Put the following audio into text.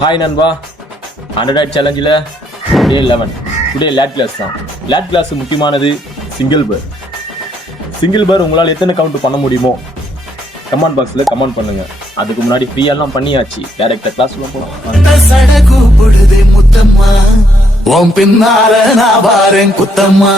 Hi நண்பா, 100 சேலஞ்சில் டே 11. Today late class தான். Late class முக்கியமானது சிங்கிள் பார் உங்களால் எத்தனை கவுண்ட் பண்ண முடியுமோ கமெண்ட் பாக்ஸில் கமெண்ட் பண்ணுங்க. அதுக்கு முன்னாடி ஃப்ரீயெல்லாம் பண்ணியாச்சு, டேரக்டாக கிளாஸ்ல போகலாம். பின்னால நான் வாரேன் குத்தம்மா.